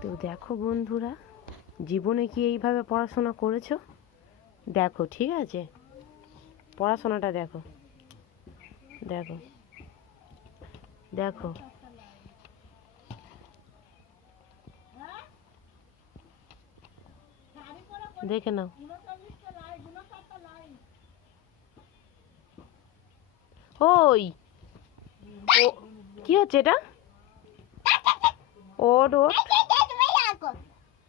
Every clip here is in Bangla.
তো দেখো বন্ধুরা, জীবনে কি এইভাবে পড়াশোনা করেছো? দেখো, ঠিক আছে, পড়াশোনাটা দেখো, দেখো, দেখো, দেখে নাও। ওই কি হচ্ছে এটা? ওট ওট,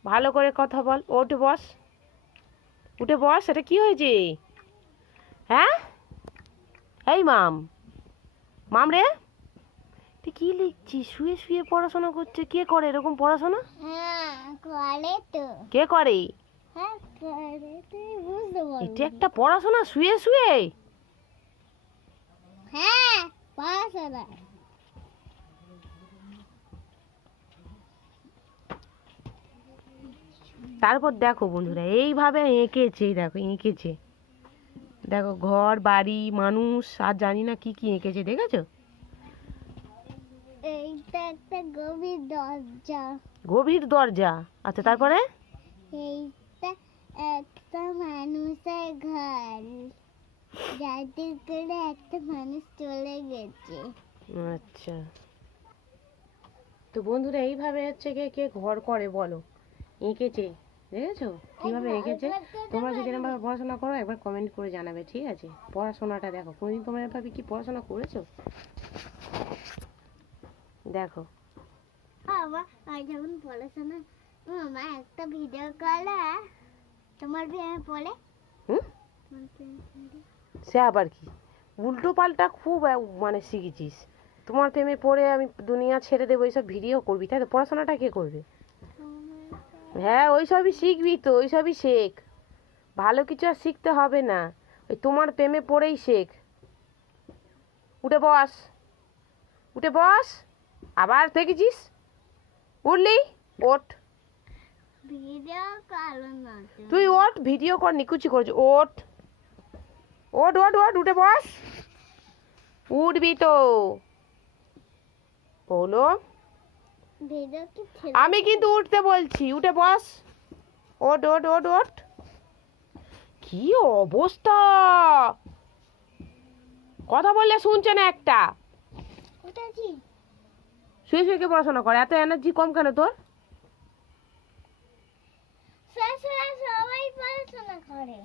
ভালো করে কথা বল। ওঠ, বস, উঠে বস। এটা কি হয়েছে? হ্যাঁ, এই মাম, মাম রে, তুই কি লিখছিস? শুয়ে শুয়ে পড়াশোনা করছে। কে করে এরকম পড়াশোনা? করে তো। কে করে? হ্যাঁ করে, তুই বুঝতে পারবি। এটা একটা পড়াশোনা শুয়ে শুয়ে? হ্যাঁ পড়াশোনা। তারপর দেখো বন্ধুরা, এইভাবে এঁকেছে, দেখো এঁকেছে, দেখো ঘর বাড়ি মানুষ আর জানি না কি কি এঁকেছে, দেখেছো? এইটা একটা গভীর দরজা। গভীর দরজা, আচ্ছা, তারপরে? এইটা একটা মানুষের ঘর, যাতে করে একটা মানুষ চলে গেছে। আচ্ছা, তো বন্ধুরা এইভাবে হচ্ছে কে কে ঘর করে বলো, এঁকেছে, দেখেছো কিভাবে এঁকেছে? তোমরা যদি এরকমভাবে পড়াশোনা করো একবার কমেন্ট করে জানাবে, ঠিক আছে? পড়াশোনাটা দেখো, কোনোদিন তোমরা এভাবে কি পড়াশোনা করেছো? দেখো, আমার যখন পড়াশোনা, মামা একটা ভিডিও কলে তোমার বিয়ে পড়ে। হুম, সে আবার কি উল্টো পাল্টা খুব মানে শিখেছিস। তোমার প্রেমে পড়ে আমি দুনিয়া ছেড়ে দেবো এইসব ভিডিও করবি, তাই তো? পড়াশোনাটা কে করবে? হ্যাঁ, ওইসবই শিখবি তো, ওইসবই শেখ। ভালো কিছু আর শিখতে হবে না, ওই তোমার প্রেমে পড়েই শেখ। উঠে বস, উঠে বস, আবার দেখেছিস? উঠলি? ওঠ, ভিডিও করো না তুই ওঠ, ভিডিও কর, নিকুচি করছিস। ওঠ, ওঠ, ওঠ, ওঠ, উঠে বস। উঠবি তো বলো। ভিডিও কি ছিল? আমি কিন্তু উঠতে বলছি, উঠে বস। ওঠ, ওঠ, ওঠ, ওঠ। কি অবস্থা, কথা বললে শুনছে না একটা। উঠেছি। শুয়ে শুয়ে কে পড়াশোনা করে? এত এনার্জি কম কেন তোর? সবাই পড়াশোনা করে।